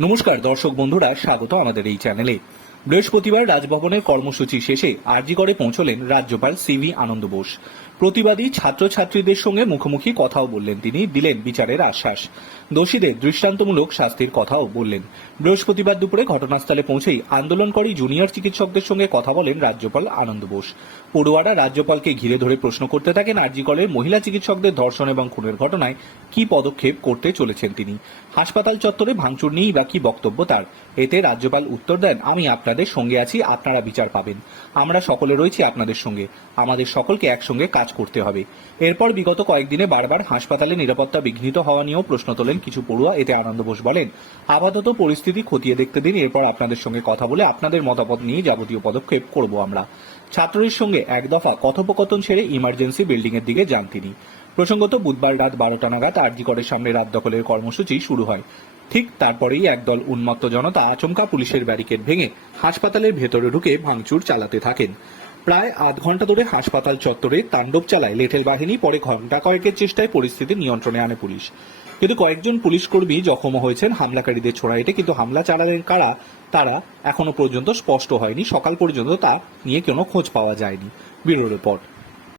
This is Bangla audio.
নমস্কার, দর্শক বন্ধুরা, স্বাগত আমাদের এই চ্যানেলে। বৃহস্পতিবার রাজভবনের কর্মসূচি শেষে আরজিগড়ে পৌঁছলেন রাজ্যপাল সিভি আনন্দ বোস। প্রতিবাদী ছাত্রছাত্রীদের সঙ্গে মুখোমুখি কথাও বললেন তিনি, দিলেন বিচারের আশ্বাস। দোষীদের দৃষ্টান্তমূলক শাস্তির কথাও বললেন। বৃহস্পতিবার দুপুরে ঘটনাস্থলে পৌঁছেই আন্দোলনকারী জুনিয়র চিকিৎসকদের সঙ্গে কথা বলেন রাজ্যপাল আনন্দ বোস। পড়ুয়ারা রাজ্যপালকে ঘিরে ধরে প্রশ্ন করতে থাকেন আরজিগড়ের মহিলা চিকিৎসকদের ধর্ষণ এবং খুনের ঘটনায় কি পদক্ষেপ করতে চলেছেন তিনি। হাসপাতাল চত্বরে ভাঙচুর নিয়েই বা কি বক্তব্য তার? এতে রাজ্যপাল উত্তর দেন, আমি আপনাদের সঙ্গে আছি, আপনারা বিচার পাবেন। আমরা সকলে রয়েছি আপনাদের সঙ্গে। আমাদের সকলকে একসঙ্গে কাজ করতে হবে। এরপর বিগত কয়েকদিনে বারবার হাসপাতালে নিরাপত্তা বিঘ্নিত হওয়া নিয়েও প্রশ্ন তোলেন কিছু পড়ুয়া, এতে আনন্দ বোস বলেন, আপাতত পরিস্থিতি খতিয়ে দেখতে দিন, এরপর আপনাদের সঙ্গে কথা বলে আপনাদের মতামত নিয়ে যাবতীয় পদক্ষেপ করব আমরা। ছাত্রীর সঙ্গে এক দফা কথোপকথন সেরে ইমার্জেন্সি বিল্ডিং এর দিকে যান তিনি। প্রসঙ্গত বুধবার রাত বারোটা নাগাদ আরজিকরের সামনে রাত দখলের কর্মসূচি শুরু হয়। ঠিক তারপরেই একদল উন্মত্ত জনতা আচমকা পুলিশের ব্যারিকেড ভেঙে হাসপাতালের ভেতরে ঢুকে ভাঙচুর চালাতে থাকেন। প্রায় আধ ঘণ্টা ধরে হাসপাতাল চত্বরে তাণ্ডব চালায় লেঠেল বাহিনী, পরে ঘণ্টা কয়েকের চেষ্টায় পরিস্থিতি নিয়ন্ত্রণে আনে পুলিশ। কিন্তু কয়েকজন পুলিশ কর্মী জখম হয়েছেন হামলাকারীদের ছোড়াইটে কিন্তু হামলা চালালেন কারা, তারা এখনও পর্যন্ত স্পষ্ট হয়নি। সকাল পর্যন্ত তা নিয়ে কোনো খোঁজ পাওয়া যায়নি। Bureau report.